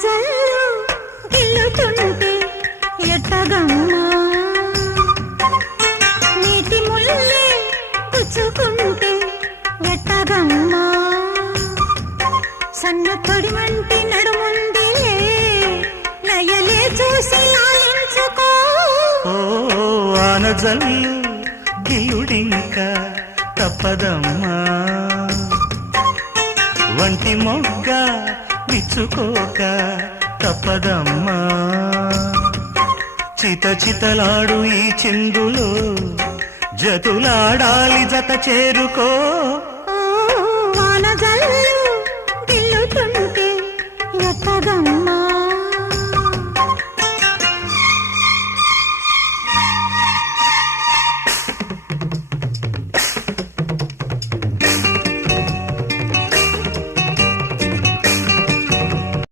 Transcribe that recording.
వానజల్లు గిల్లుతుంటే ఎట్టగమ్మా నీటి ముల్లే పుచ్చుకుంటే ఎట్టగమ్మా సన్న తొడి వంటి నడుముందిలే లయలే చూసి లాలించుకో వానజల్లు గిల్లుడింక తప్పదమ్మా వంటి మొగ్గ విచ్చుకోక తప్పదమ్మా చిత చితలాడు ఈ చిందులో జతులాడాలి జత చేరుకో వానజల్లు గిల్లుతుంటే ఎట్టగా